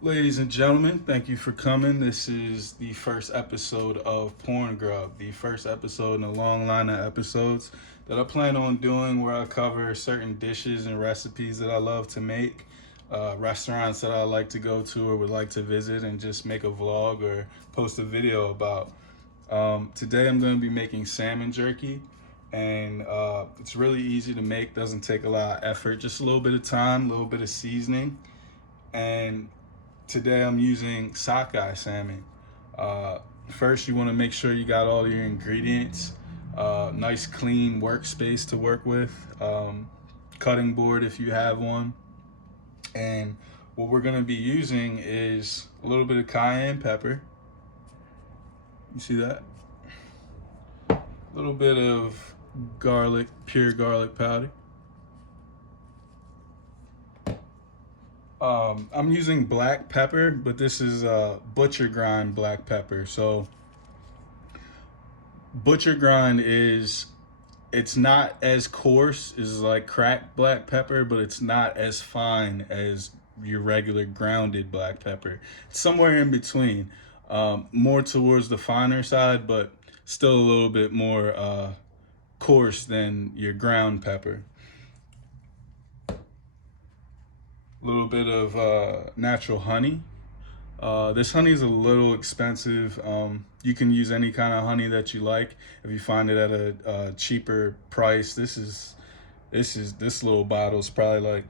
Ladies and gentlemen, thank you for coming. This is the first episode of rnGrub, the first episode in a long line of episodes that I plan on doing where I cover certain dishes and recipes that I love to make, restaurants that I like to go to or would like to visit, and just make a vlog or post a video about. Today I'm going to be making salmon jerky, and it's really easy to make, doesn't take a lot of effort, just a little bit of time, a little bit of seasoning. And today I'm using sockeye salmon. First, you want to make sure you got all your ingredients. Nice clean workspace to work with. Cutting board if you have one. And what we're going to be using is a little bit of cayenne pepper. You see that? A little bit of garlic, pure garlic powder. I'm using black pepper, but this is butcher grind black pepper. So butcher grind is, it's not as coarse as like cracked black pepper, but it's not as fine as your regular grounded black pepper. It's somewhere in between, more towards the finer side, but still a little bit more coarse than your ground pepper. A little bit of natural honey. This honey is a little expensive. You can use any kind of honey that you like. If you find it at a cheaper price, this little bottle is probably like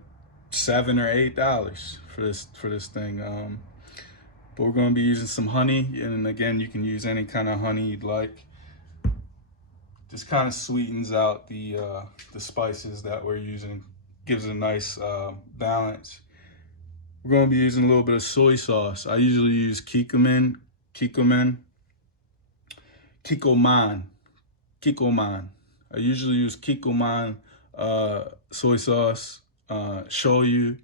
$7 or $8 for this thing. But we're going to be using some honey, and again, you can use any kind of honey you'd like. Just kind of sweetens out the spices that we're using, gives it a nice balance. We're going to be using a little bit of soy sauce. I usually use Kikkoman. I usually use Kikkoman soy sauce, shoyu.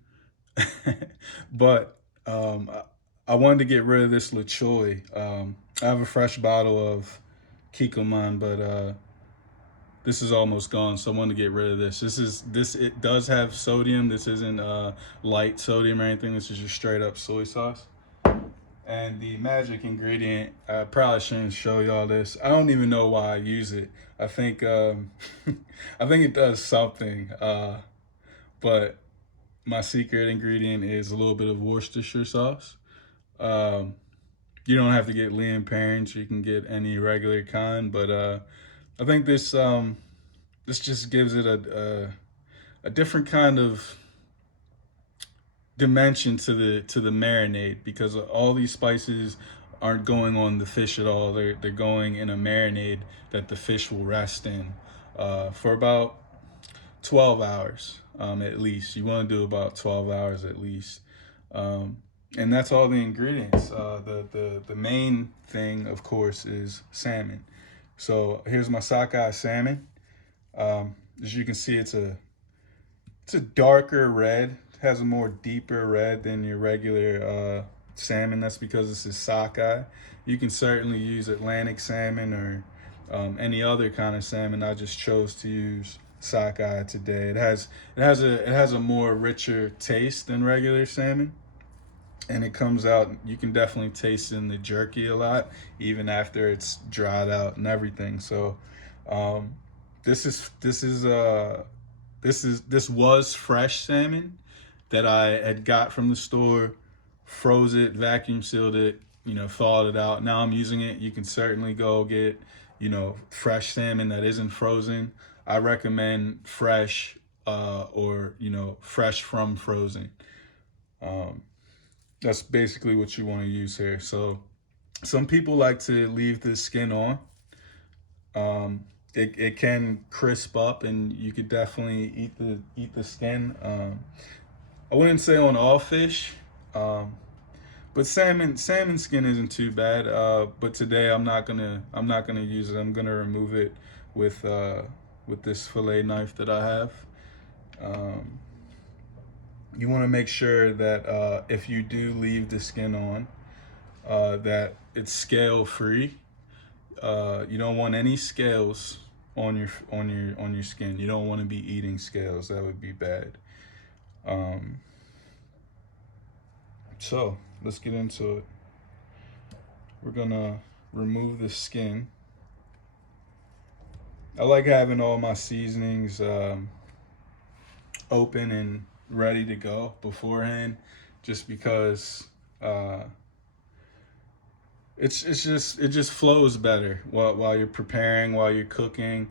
But I wanted to get rid of this lechoy. I have a fresh bottle of Kikkoman, but this is almost gone, so I wanted to get rid of this. It does have sodium. This isn't light sodium or anything. This is just straight up soy sauce. And the magic ingredient, I probably shouldn't show y'all this. I don't even know why I use it. I think I think it does something. But my secret ingredient is a little bit of Worcestershire sauce. Um, you don't have to get Lea & Perrins. You can get any regular kind, but I think this just gives it a different kind of dimension to the marinade, because all these spices aren't going on the fish at all. They're going in a marinade that the fish will rest in for about 12 hours at least. You want to do about 12 hours at least. And that's all the ingredients. The main thing, of course, is salmon. So here's my sockeye salmon. As you can see, it's a darker red. It has a more deeper red than your regular salmon. That's because this is sockeye. You can certainly use Atlantic salmon or any other kind of salmon. I just chose to use sockeye today. It has a more richer taste than regular salmon, and it comes out, you can definitely taste in the jerky a lot, even after it's dried out and everything. So this was fresh salmon that I had got from the store, froze it, vacuum sealed it, thawed it out. Now I'm using it. You can certainly go get, fresh salmon that isn't frozen. I recommend fresh, or fresh from frozen. That's basically what you want to use here. So some people like to leave the skin on. It can crisp up, and you could definitely eat the skin. I wouldn't say on all fish, but salmon skin isn't too bad. But today I'm not gonna use it. I'm gonna remove it with this fillet knife that I have. You want to make sure that if you do leave the skin on, that it's scale free. You don't want any scales on your skin. You don't want to be eating scales. That would be bad. So let's get into it. We're gonna remove the skin. I like having all my seasonings open and ready to go beforehand, just because it just flows better while you're preparing, while you're cooking.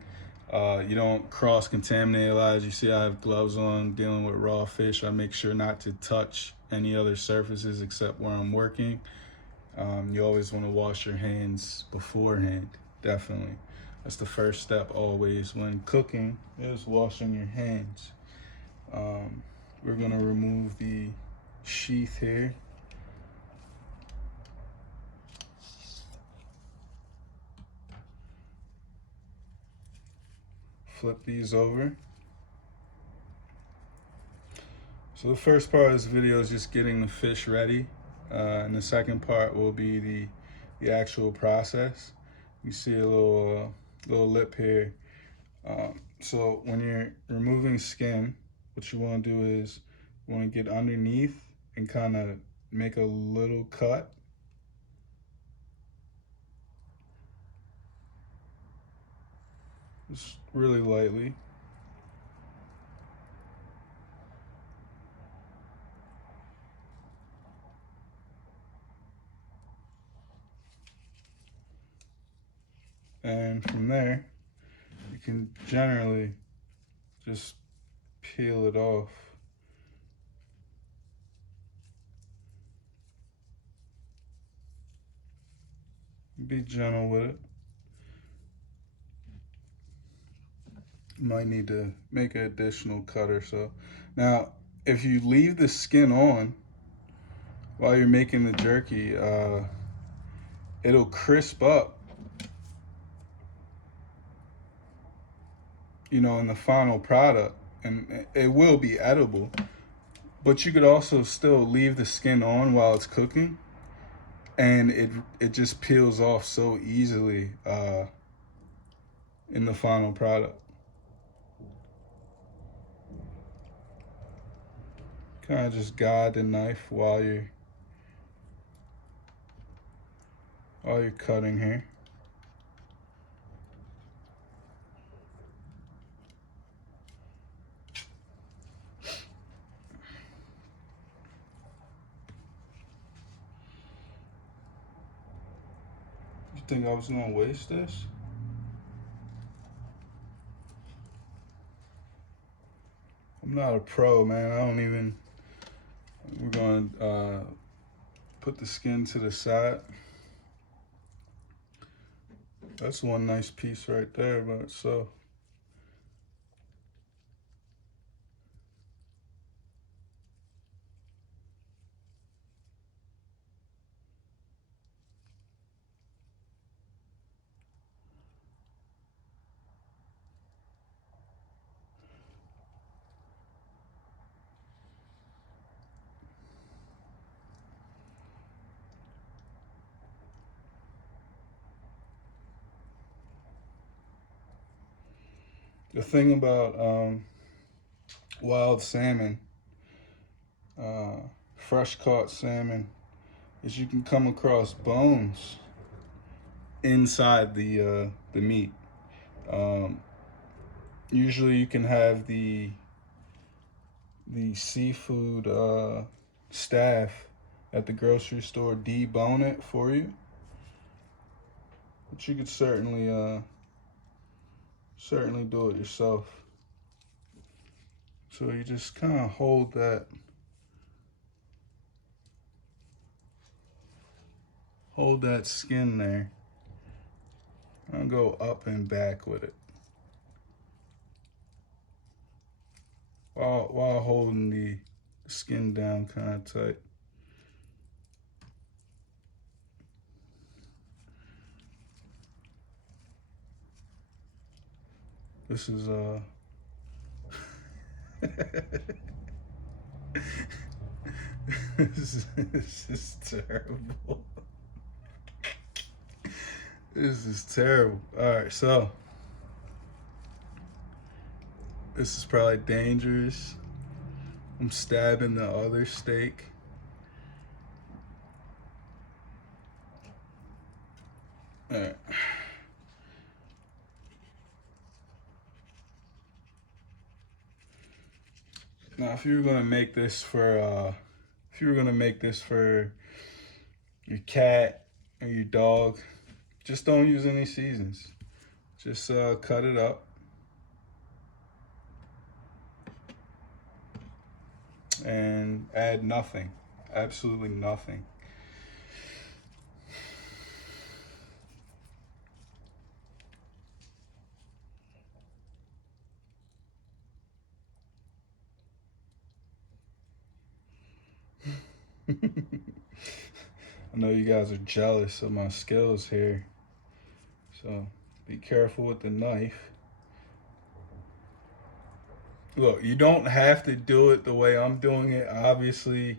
You don't cross contaminate a lot. As you see, I have gloves on dealing with raw fish. I make sure not to touch any other surfaces except where I'm working. You always want to wash your hands beforehand, definitely. That's the first step always when cooking, is washing your hands. We're gonna remove the sheath here. Flip these over. So the first part of this video is just getting the fish ready. And the second part will be the actual process. You see a little lip here. So when you're removing skin, what you want to do is you want to get underneath and kind of make a little cut. Just really lightly. And from there, you can generally just peel it off. Be gentle with it. You might need to make an additional cut or so. Now, if you leave the skin on while you're making the jerky, it'll crisp up, in the final product, and it will be edible. But you could also still leave the skin on while it's cooking, and it just peels off so easily in the final product. Kind of just guide the knife while you're cutting here. You think I was gonna waste this? I'm not a pro, man. I don't even. We're gonna put the skin to the side. That's one nice piece right there by itself. The thing about wild salmon, fresh caught salmon, is you can come across bones inside the meat. Um, Usually, you can have the seafood staff at the grocery store debone it for you, but you could certainly do it yourself. So you just kind of hold that skin there and go up and back with it while holding the skin down kind of tight. This is this is terrible. This is terrible. All right, so this is probably dangerous. I'm stabbing the other steak. All right. Now, if you were gonna make this for, if you were gonna make this for your cat or your dog, just don't use any seasons. Just cut it up and add nothing, absolutely nothing. I know you guys are jealous of my skills here, so be careful with the knife. Look, you don't have to do it the way I'm doing it. Obviously,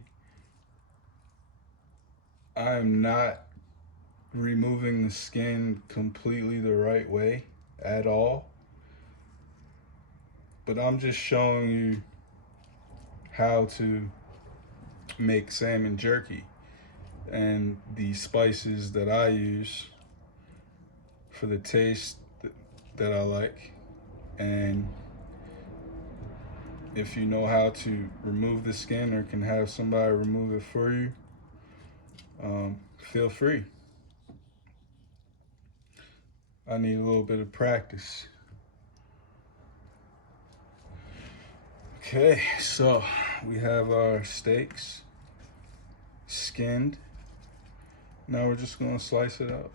I'm not removing the skin completely the right way at all, but I'm just showing you how to make salmon jerky and the spices that I use for the taste that I like. And if you know how to remove the skin or can have somebody remove it for you, feel free. I need a little bit of practice. Okay, so we have our steaks skinned. Now we're just gonna slice it up.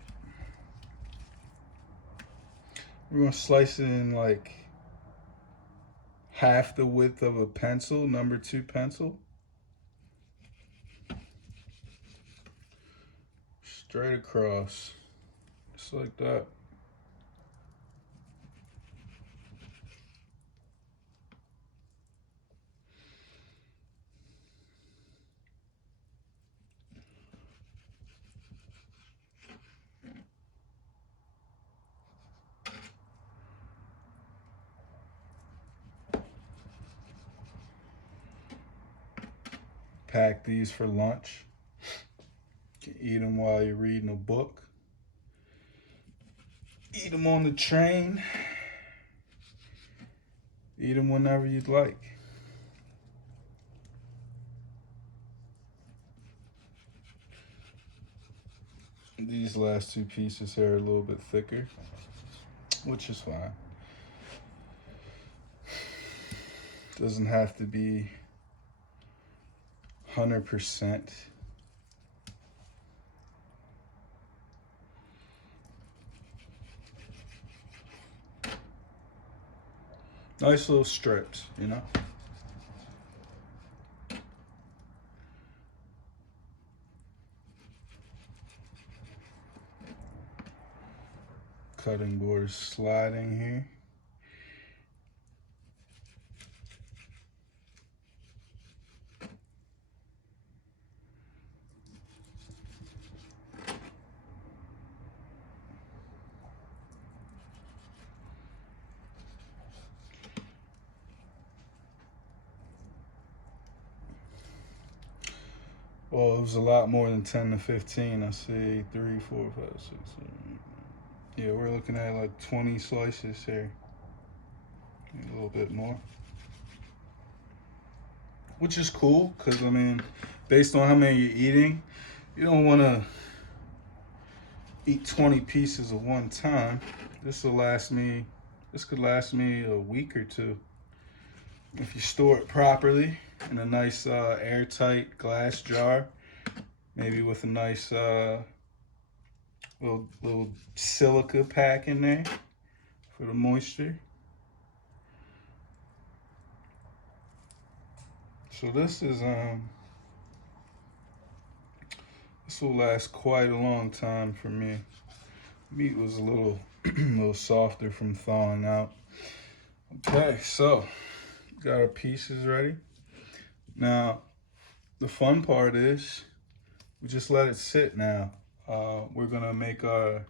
We're gonna slice it in like half the width of a pencil, number 2 pencil. Straight across, just like that. Pack these for lunch. You can eat them while you're reading a book. Eat them on the train. Eat them whenever you'd like. These last 2 pieces here are a little bit thicker, which is fine. Doesn't have to be 100%. Nice little strips, you know? Cutting board is sliding here. Well, it was a lot more than 10 to 15. I see 3, 4, 5, 6, 7. Yeah, we're looking at like 20 slices here. Maybe a little bit more. Which is cool, because I mean, based on how many you're eating, you don't want to eat 20 pieces at one time. This could last me a week or 2. If you store it properly in a nice airtight glass jar, maybe with a nice little silica pack in there for the moisture. So this will last quite a long time for me. Meat was a little little softer from thawing out. Okay, so got our pieces ready. Now, the fun part is we just let it sit now. We're gonna make our,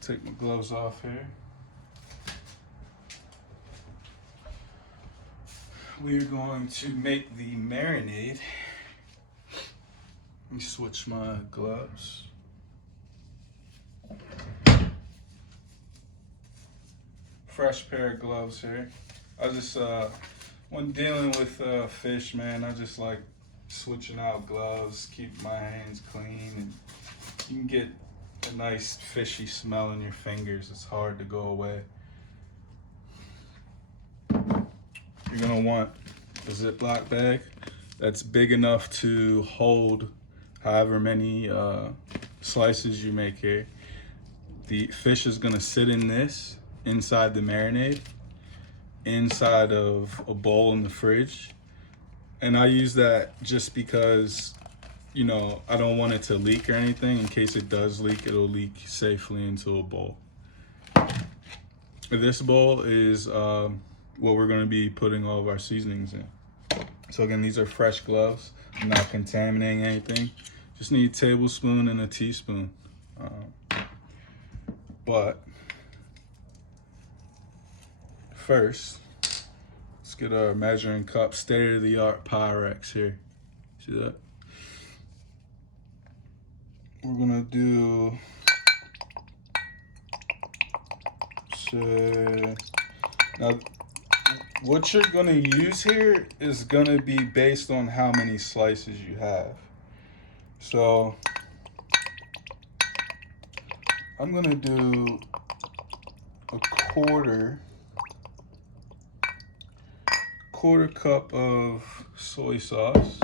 take my gloves off here. We're going to make the marinade. Let me switch my gloves. fresh pair of gloves here. I just when dealing with fish, man, I just like switching out gloves, keep my hands clean, and you can get a nice fishy smell in your fingers. It's hard to go away. You're gonna want a Ziploc bag that's big enough to hold however many slices you make here. The fish is gonna sit in this inside the marinade, inside of a bowl in the fridge. And I use that just because, you know, I don't want it to leak or anything. In case it does leak, it'll leak safely into a bowl. This bowl is what we're gonna be putting all of our seasonings in. So again, these are fresh gloves. I'm not contaminating anything. Just need a tablespoon and a teaspoon. But first, let's get our measuring cup, state-of-the-art Pyrex here. See that? We're gonna do, now what you're gonna use here is gonna be based on how many slices you have. So I'm gonna do a quarter cup of soy sauce.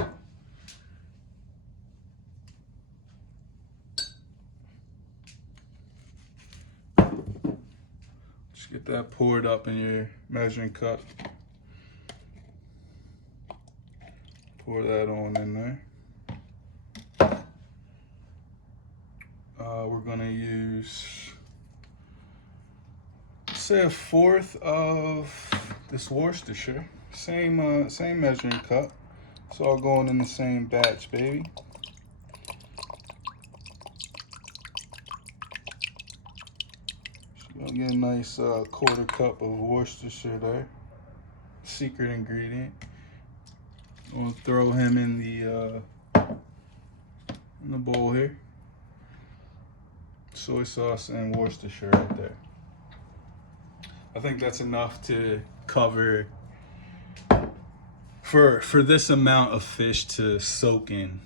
Just get that poured up in your measuring cup. Pour that on in there. We're gonna use, say, a fourth of this Worcestershire. Same measuring cup. It's all going in the same batch, baby. So you're gonna get a nice quarter cup of Worcestershire there. Secret ingredient. I'm gonna throw him in the bowl here. Soy sauce and Worcestershire right there. I think that's enough to cover for this amount of fish to soak in.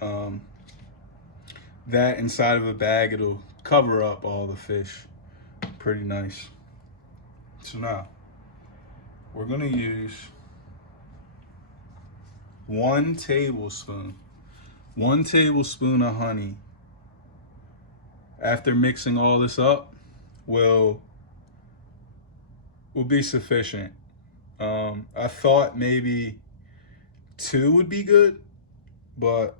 That inside of a bag, it'll cover up all the fish pretty nice. So now we're gonna use 1 tablespoon of honey. After mixing all this up, will be sufficient. I thought maybe 2 would be good, but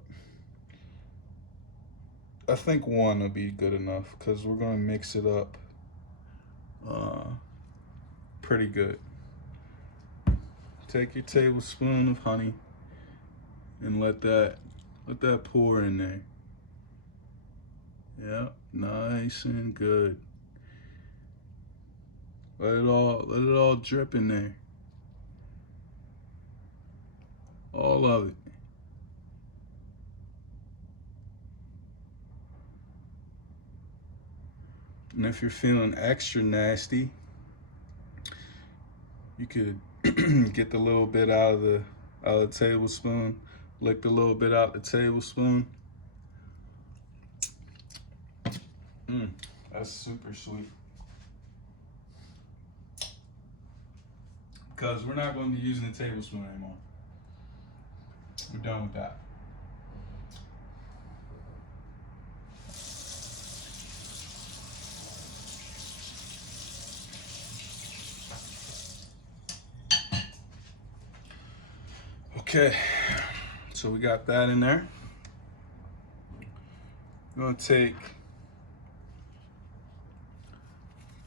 I think 1 will be good enough because we're gonna mix it up pretty good. Take your tablespoon of honey and let that pour in there. Yeah, nice and good. Let it all drip in there. All of it. And if you're feeling extra nasty, you could get the little bit out of the tablespoon, lick the little bit out the tablespoon. That's super sweet. Because we're not going to be using the tablespoon anymore. We're done with that. Okay, so we got that in there. I'm gonna take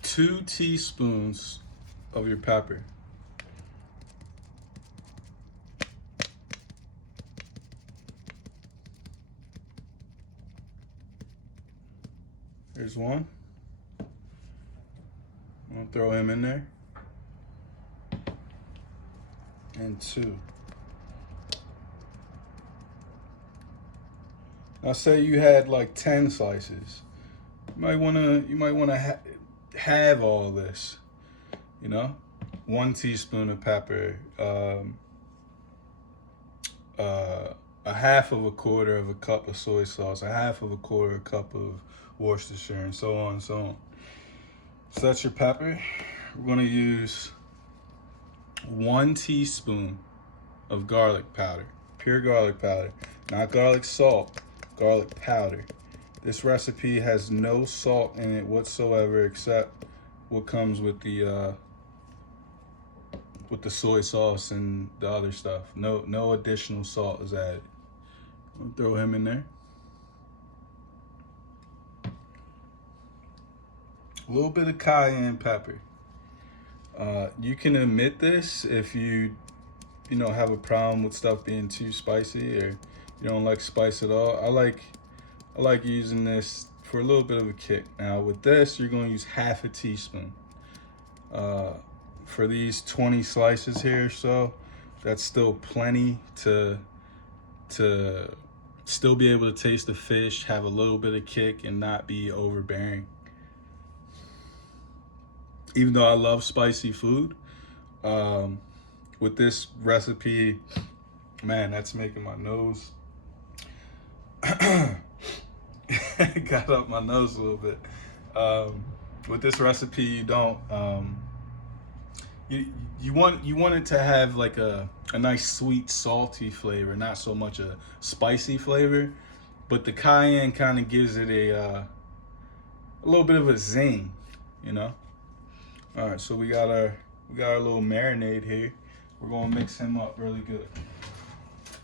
2 teaspoons of your pepper. Here's 1. I'm gonna throw him in there. And 2. Now say you had like 10 slices. You might wanna have all this. you know, 1 teaspoon of pepper, a half of a quarter of a cup of soy sauce, a half of a quarter cup of Worcestershire, and so on and so on. So that's your pepper. We're gonna use 1 teaspoon of garlic powder, pure garlic powder, not garlic salt, garlic powder. This recipe has no salt in it whatsoever except what comes with the soy sauce and the other stuff. No additional salt is added. I'll throw him in there. A little bit of cayenne pepper. You can omit this if you have a problem with stuff being too spicy, or you don't like spice at all. I like using this for a little bit of a kick. Now with this, you're going to use half a teaspoon. For these 20 slices here, so that's still plenty to still be able to taste the fish, have a little bit of kick, and not be overbearing. Even though I love spicy food, with this recipe, man, that's making my nose got up my nose a little bit. With this recipe, you don't you want it to have like a nice sweet salty flavor, not so much a spicy flavor, but the cayenne kind of gives it a little bit of a zing, you know. All right, so we got our little marinade here. We're gonna mix him up really good.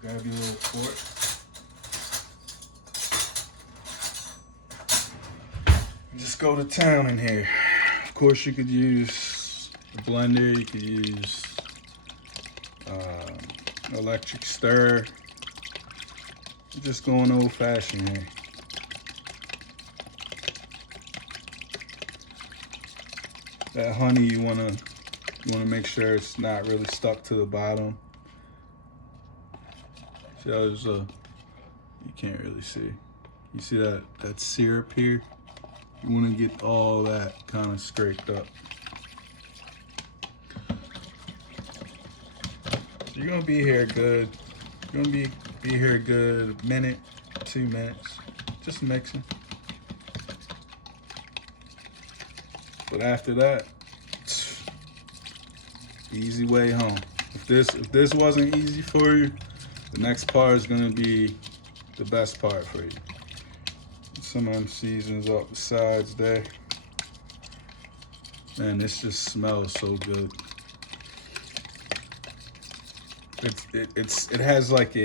Grab your little fork. Just go to town in here. Of course, you could use a blender. You could use electric stir. Just going old fashioned here. That honey, you wanna make sure it's not really stuck to the bottom. See how there's you can't really see. You see that syrup here? You wanna get all that kind of scraped up. You're gonna be here good. You're gonna be here a good minute, 2 minutes, just mixing. But after that, easy way home. If this wasn't easy for you, the next part is gonna be the best part for you. Some of them seasons up the sides there. Man, this just smells so good. It has like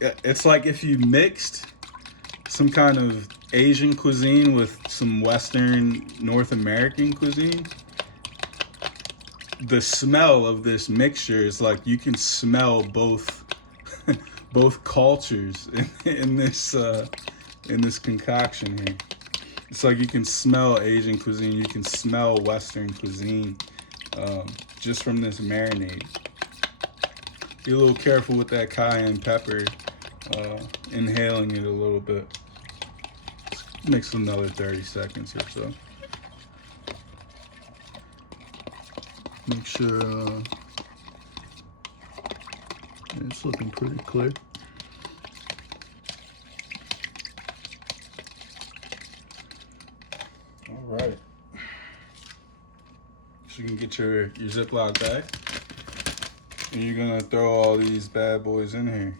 it's like if you mixed some kind of Asian cuisine with some Western North American cuisine. The smell of this mixture is like you can smell both both cultures in this concoction here. It's like you can smell Asian cuisine, you can smell Western cuisine just from this marinade. Be a little careful with that cayenne pepper, inhaling it a little bit. Mix another 30 seconds or so. Make sure it's looking pretty clear. All right. So you can get your Ziploc bag, and you're gonna throw all these bad boys in here.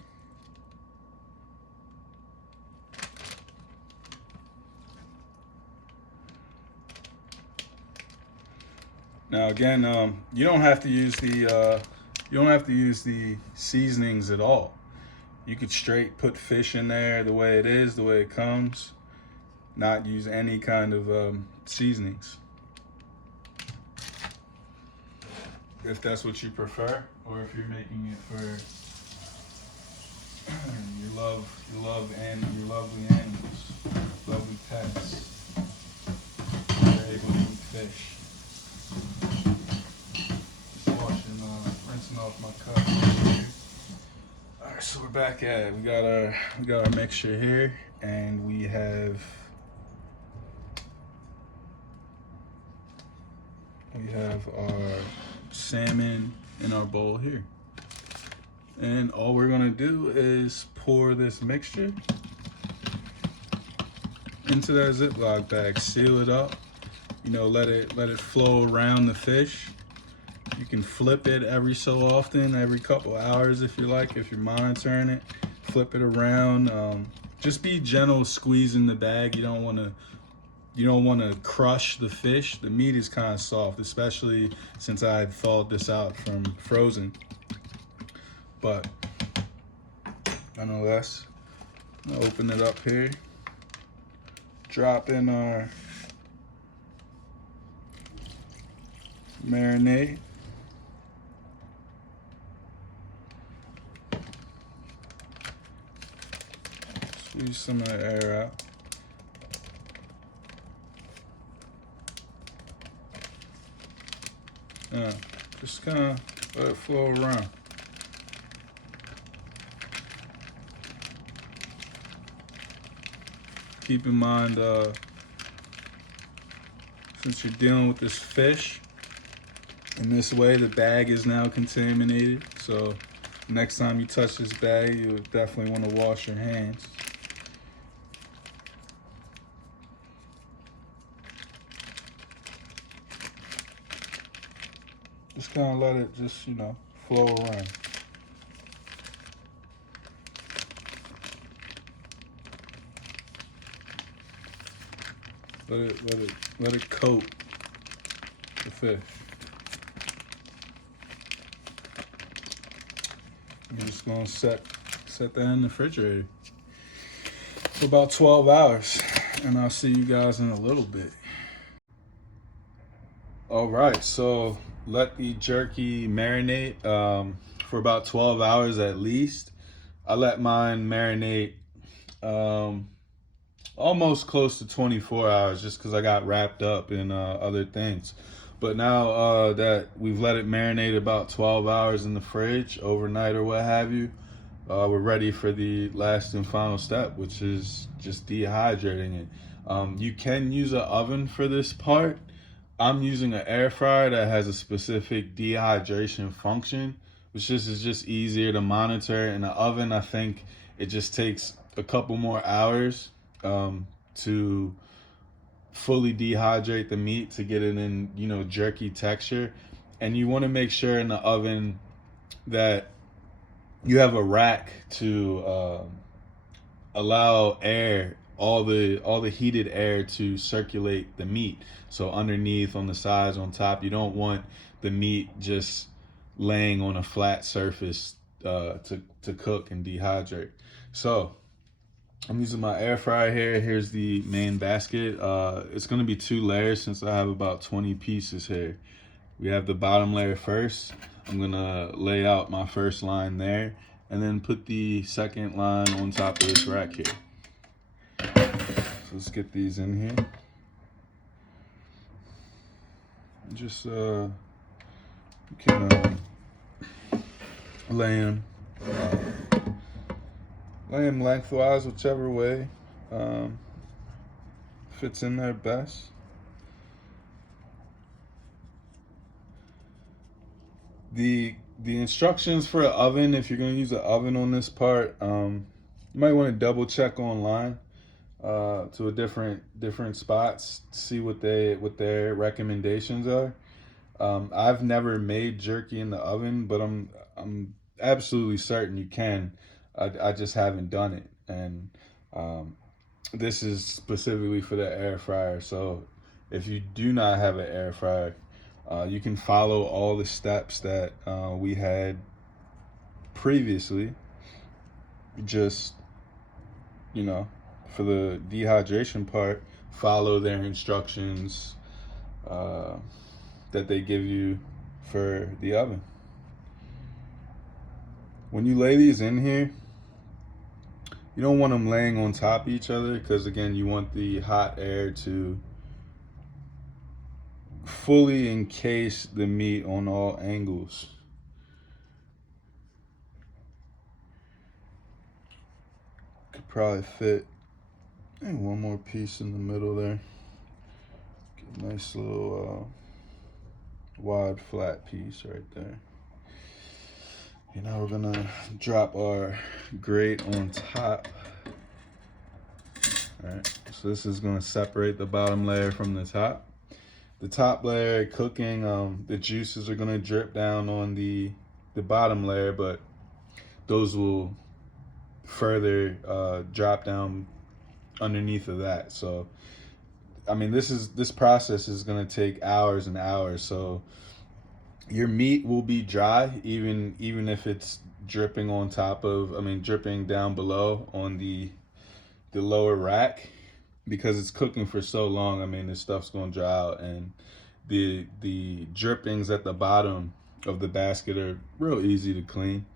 Now again, you don't have to use the seasonings at all. You could straight put fish in there the way it is, the way it comes, not use any kind of seasonings. If that's what you prefer, or if you're making it for your lovely animals, lovely pets, you're able to eat fish. Rinsing off my cup here. All right, so we're back at it. We got our mixture here, and we have We have our salmon in our bowl here. And all we're gonna do is pour this mixture into that Ziploc bag, seal it up, you know, let it flow around the fish. You can flip it every so often, every couple hours if you like, if you're monitoring it. Flip it around. Just be gentle squeezing the bag. You don't want to crush the fish. The meat is kind of soft, especially since I had thawed this out from frozen. But nonetheless, I'm gonna open it up here. Drop in our marinade. Squeeze some of the air out. Just kind of let it flow around. Keep in mind, since you're dealing with this fish, in this way, the bag is now contaminated. So next time you touch this bag, you definitely want to wash your hands. Just kind of let it just, you know, flow around. Let it coat the fish. You're just gonna set that in the refrigerator for about 12 hours, and I'll see you guys in a little bit. All right, so let the jerky marinate for about 12 hours at least. I let mine marinate almost close to 24 hours just because I got wrapped up in other things. But now that we've let it marinate about 12 hours in the fridge, overnight or what have you, we're ready for the last and final step, which is just dehydrating it. You can use an oven for this part. I'm using an air fryer that has a specific dehydration function, which is just easier to monitor. In the oven, I think it just takes a couple more hours to fully dehydrate the meat to get it in, you know, jerky texture. And you want to make sure in the oven that you have a rack to allow air, all the heated air to circulate the meat. So underneath, on the sides, on top, you don't want the meat just laying on a flat surface to cook and dehydrate. So I'm using my air fryer here. Here's the main basket. It's gonna be 2 layers since I have about 20 pieces here. We have the bottom layer first. I'm gonna lay out my first line there and then put the second line on top of this rack here. So let's get these in here. Just you can lay them lengthwise, whichever way fits in there best. The instructions for an oven, if you're going to use an oven on this part, you might want to double check online to a different spots, see what their recommendations are. I've never made jerky in the oven, but I'm absolutely certain you can. I just haven't done it, and this is specifically for the air fryer. So if you do not have an air fryer, you can follow all the steps that we had previously. Just, you know, for the dehydration part, follow their instructions that they give you for the oven. When you lay these in here, you don't want them laying on top of each other because, again, you want the hot air to fully encase the meat on all angles. Could probably fit one more piece in the middle there. Get a nice little wide flat piece right there. And now we're gonna drop our grate on top. All right, so this is gonna separate the bottom layer from the top. The top layer cooking, the juices are gonna drip down on the bottom layer, but those will further drop down underneath of that. So, I mean, this process is gonna take hours and hours. So your meat will be dry, even if it's dripping on top of, dripping down below on the lower rack, because it's cooking for so long. I mean, this stuff's gonna dry out, and the drippings at the bottom of the basket are real easy to clean.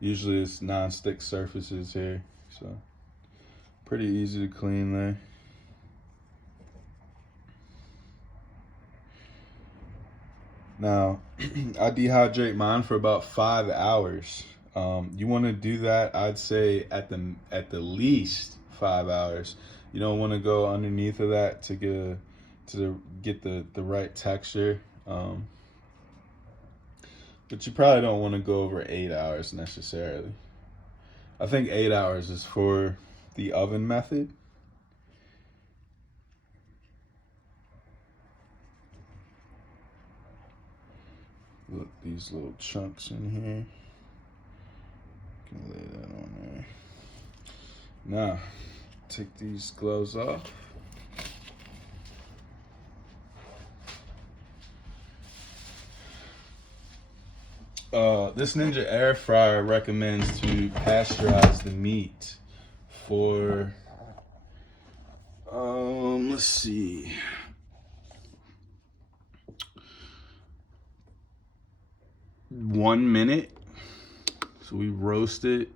Usually it's non-stick surfaces here, so pretty easy to clean there. Now, I dehydrate mine for about 5 hours. You want to do that, I'd say, at the least 5 hours. You don't want to go underneath of that to get the right texture. But you probably don't want to go over 8 hours necessarily. I think 8 hours is for the oven method. Look, these little chunks in here. Can lay that on there. Now, take these gloves off. This Ninja air fryer recommends to pasteurize the meat for, let's see, 1 minute. So we roast it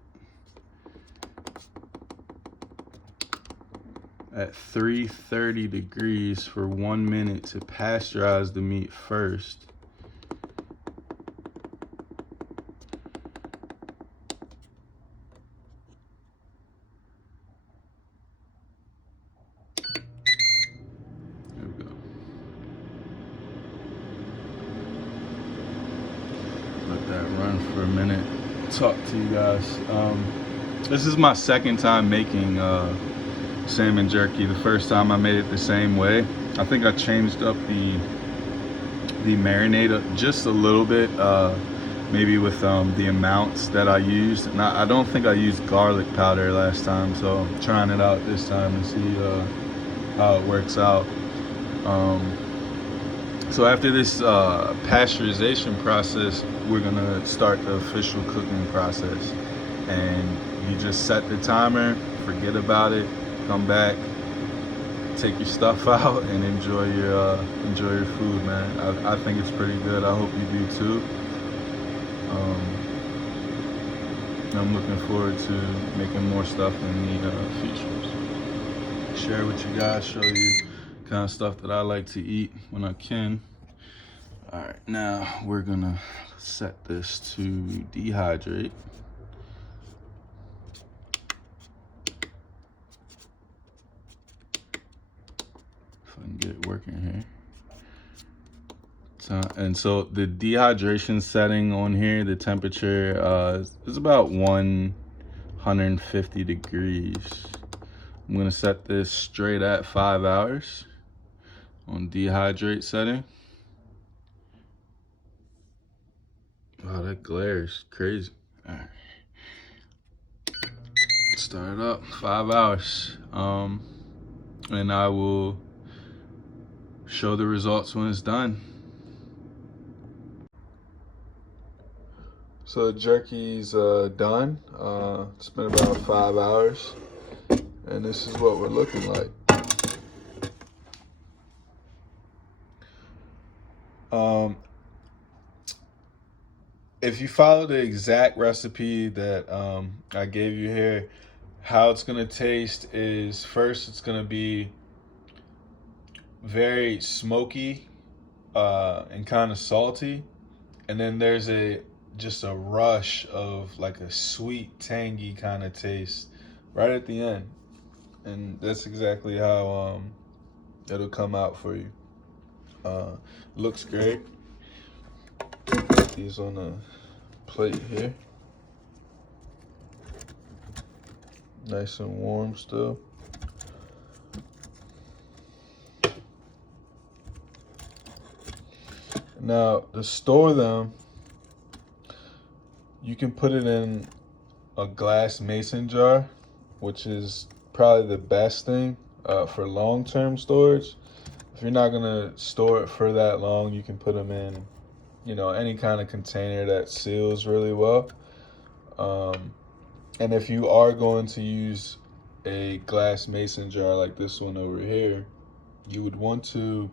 at 330 degrees for 1 minute to pasteurize the meat first. There we go. Let that run for a minute. Talk to you guys. This is my second time making salmon jerky. The first time I made it the same way. I think I changed up the marinade just a little bit, maybe with the amounts that I used. And I don't think I used garlic powder last time, so I'm trying it out this time and see how it works out. So after this pasteurization process, we're gonna start the official cooking process. And you just set the timer, forget about it, come back, take your stuff out, and enjoy your food, man. I think it's pretty good. I hope you do too. I'm looking forward to making more stuff in the future. Share with you guys, show you kind of stuff that I like to eat when I can. All right, now we're gonna set this to dehydrate. If I can get it working here. And so the dehydration setting on here, the temperature is about 150 degrees. I'm gonna set this straight at 5 hours on dehydrate setting. Wow, that glare is crazy. All right. Start it up, 5 hours. And I will show the results when it's done. So the jerky's done. It's been about 5 hours. And this is what we're looking like. If you follow the exact recipe that I gave you here, how it's gonna taste is, first it's gonna be very smoky and kind of salty, and then there's just a rush of like a sweet, tangy kind of taste right at the end, and that's exactly how it'll come out for you. Looks great. put these on a plate here. Nice and warm still. Now, to store them, you can put it in a glass mason jar, which is probably the best thing for long-term storage. If you're not gonna store it for that long, you can put them in, you know, any kind of container that seals really well. And if you are going to use a glass mason jar like this one over here, you would want to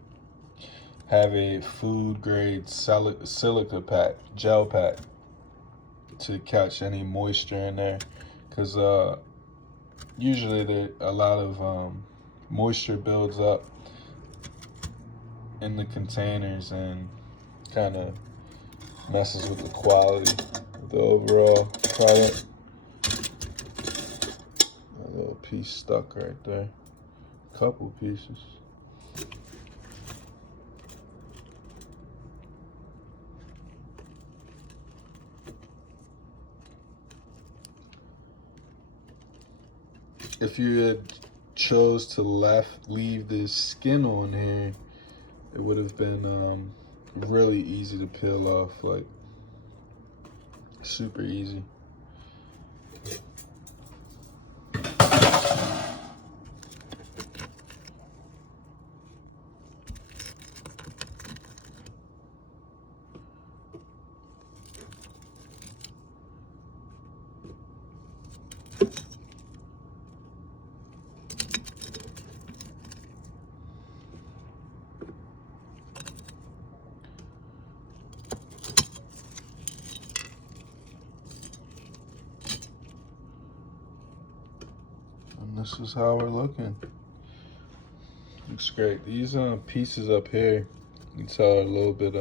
have a food grade silica pack, gel pack, to catch any moisture in there, because usually a lot of moisture builds up in the containers and kind of messes with the quality of the overall product. A little piece stuck right there, couple pieces. If you had chose to leave this skin on here, it would have been really easy to peel off, like super easy. And this is how we're looking. Looks great. These pieces up here, you can tell are a little bit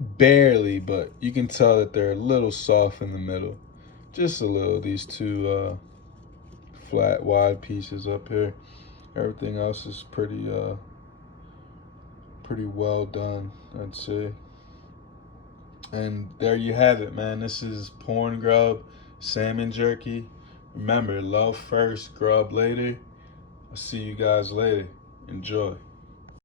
barely, but you can tell that they're a little soft in the middle. Just a little. These two flat, wide pieces up here. Everything else is pretty well done, I'd say. And there you have it, man. This is Porn Grub Salmon Jerky. Remember, love first, grub later. I'll see you guys later. Enjoy.